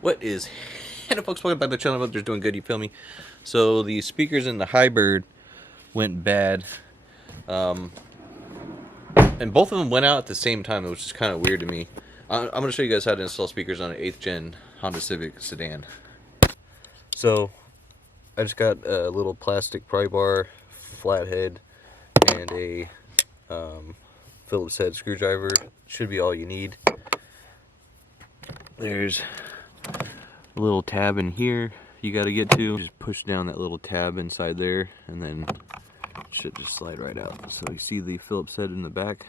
What is happening, folks? Welcome back to the channel. I hope they're doing good, you feel me? So the speakers in the Hybrid went bad. And both of them went out at the same time, which is kind of weird to me. I'm going to show you guys how to install speakers on an 8th gen Honda Civic sedan. So I just got a little plastic pry bar, flathead, and a Phillips head screwdriver. Should be all you need. There's a little tab in here you got to get to. Just push down that little tab inside there, and then it should just slide right out. So you see the Phillips head in the back.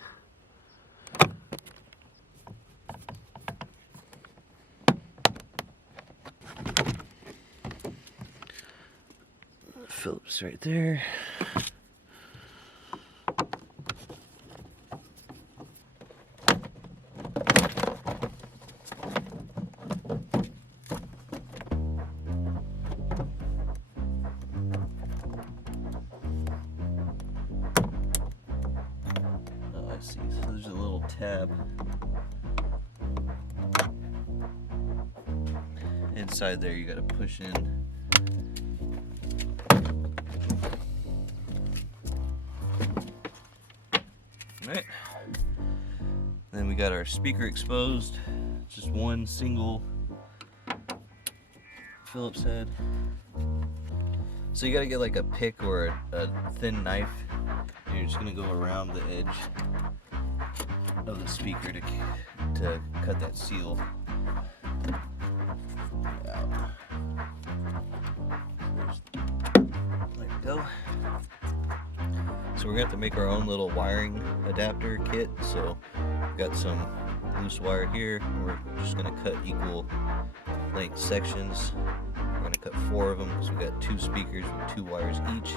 Phillips right there. See, so there's a little tab inside there you got to push in. Alright, then we got our speaker exposed, just one single Phillips head. So you got to get like a pick or a thin knife, and you're just going to go around the edge of the speaker to cut that seal out. There we go. So we're gonna have to make our own little wiring adapter kit. So we've got some loose wire here, and we're just gonna cut equal length sections. We're gonna cut 4 of them because we got 2 speakers with 2 wires each.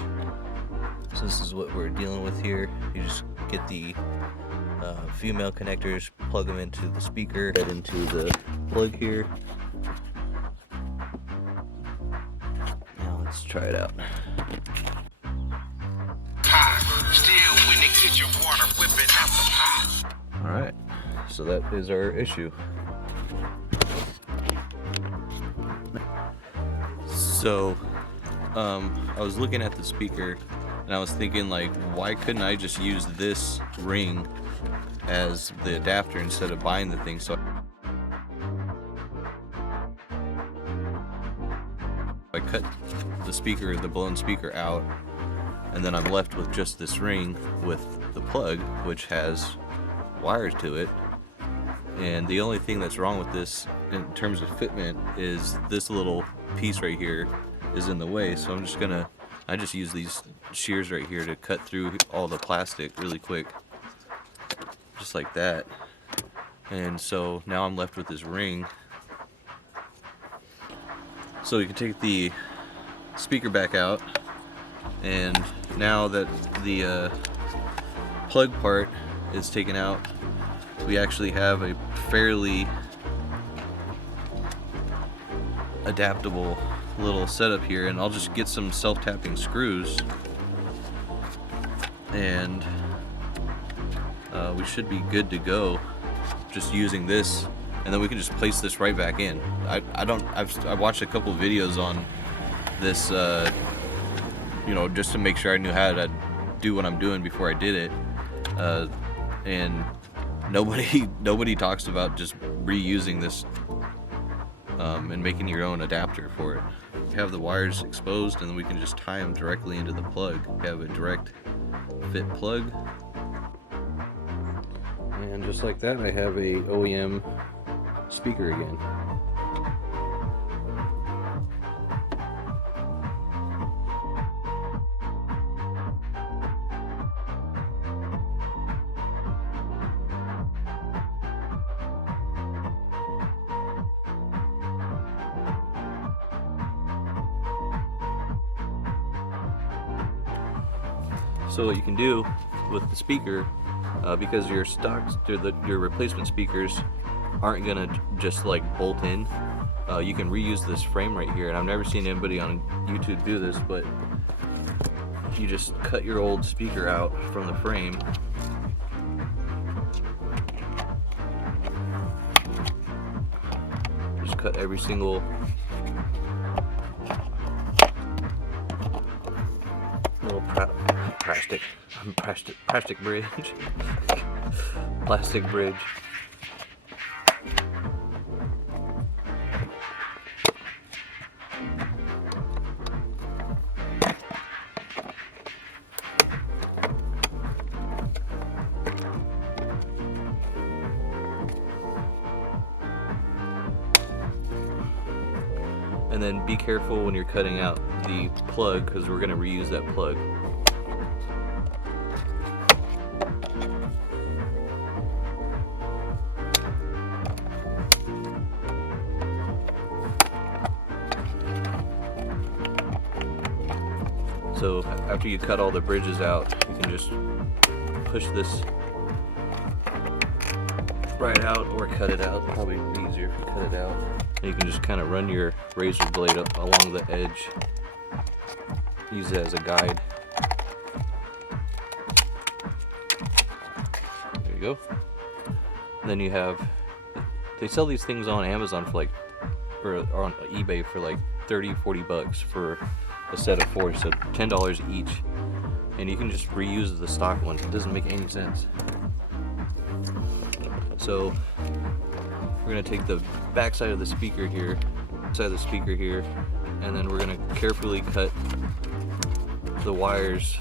So this is what we're dealing with here. You just get the female connectors, plug them into the speaker, head into the plug here. Now let's try it out. Alright, so that is our issue. So I was looking at the speaker and I was thinking, like, why couldn't I just use this ring as the adapter instead of buying the thing? So I cut the speaker, the blown speaker out, and then I'm left with just this ring with the plug, which has wires to it. And the only thing that's wrong with this in terms of fitment is this little piece right here is in the way. So I just use these shears right here to cut through all the plastic really quick, just like that. And so now I'm left with this ring. So you can take the speaker back out, and now that the plug part is taken out, we actually have a fairly adaptable little setup here. And I'll just get some self-tapping screws, and we should be good to go just using this, and then we can just place this right back in. I watched a couple videos on this, you know, just to make sure I knew how to do what I'm doing before I did it, and nobody talks about just reusing this and making your own adapter for it. You have the wires exposed, and then we can just tie them directly into the plug. You have a direct fit plug, and just like that, I have a OEM speaker again. So what you can do with the speaker, because your your replacement speakers aren't gonna just like bolt in, you can reuse this frame right here. And I've never seen anybody on YouTube do this, but you just cut your old speaker out from the frame, Just cut every single little plastic bridge, plastic bridge. And then be careful when you're cutting out the plug, because we're going to reuse that plug. So after you cut all the bridges out, you can just push this right out or cut it out. Probably easier if you cut it out. And you can just kind of run your razor blade up along the edge. Use it as a guide. There you go. And then you have, they sell these things on Amazon for like, or on eBay for like 30-40 bucks for a set of 4, so $10 each. And you can just reuse the stock one. It doesn't make any sense. So we're going to take the back side of the speaker here, and then we're going to carefully cut the wires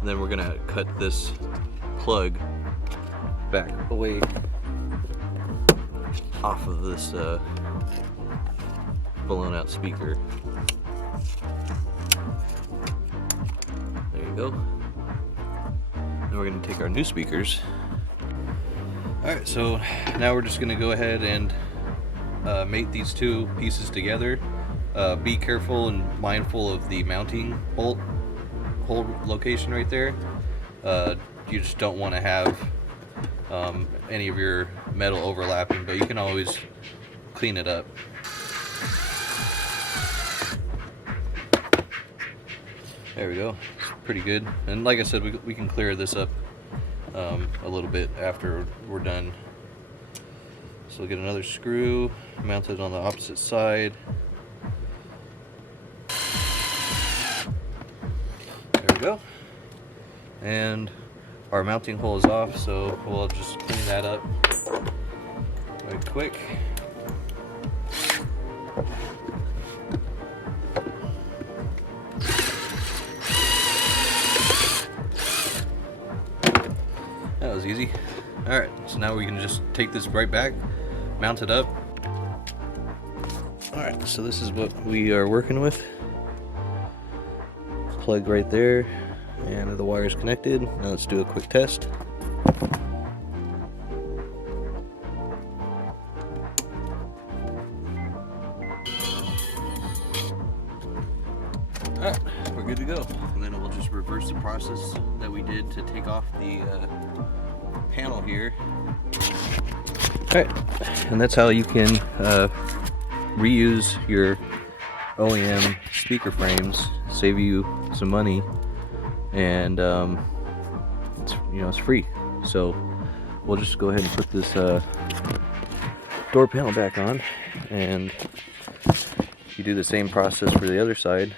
and then we're going to cut this plug back away off of this blown out speaker. There you go. We're going to take our new speakers. Alright, so now we're just going to go ahead and mate these two pieces together. Be careful and mindful of the mounting bolt hole location right there. You just don't want to have any of your metal overlapping, but you can always clean it up. There we go. It's pretty good. And like I said, we can clear this up a little bit after we're done. So we'll get another screw, mount it on the opposite side. There we go. And our mounting hole is off, so we'll just clean that up right quick. That was easy. Alright, so now we can just take this right back, mount it up. Alright, so this is what we are working with. Plug right there, and the wire's connected. Now let's do a quick test. Alright, we're good to go. And then we'll just reverse the process that we did to take off the panel here. Alright, and that's how you can reuse your OEM speaker frames, save you some money, and it's free. So we'll just go ahead and put this door panel back on, and you do the same process for the other side.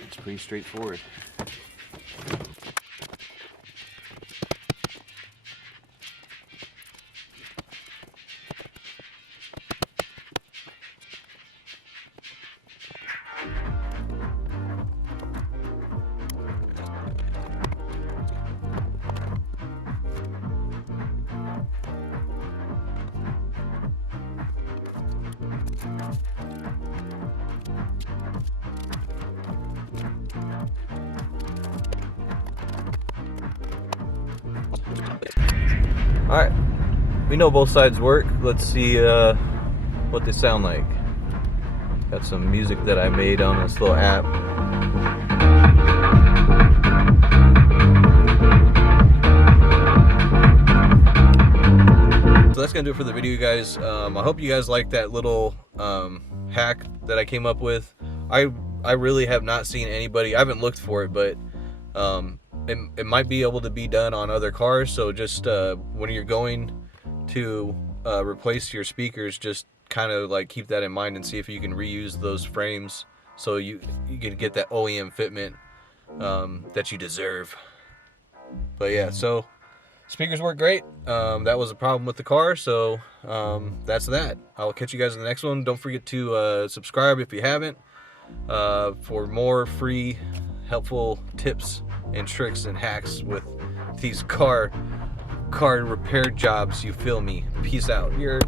It's pretty straightforward. Alright, we know both sides work. Let's see what they sound like. Got some music that I made on this little app. So that's gonna do it for the video, guys. I hope you guys like that little hack that I came up with. I really have not seen anybody, I haven't looked for it, but it might be able to be done on other cars. So just when you're going to replace your speakers, just kind of like keep that in mind and see if you can reuse those frames so you can get that OEM fitment that you deserve. But yeah, so speakers work great. That was a problem with the car, so that's that. I'll catch you guys in the next one. Don't forget to subscribe if you haven't for more free helpful tips and tricks and hacks with these car repair jobs. You feel me? Peace out. You're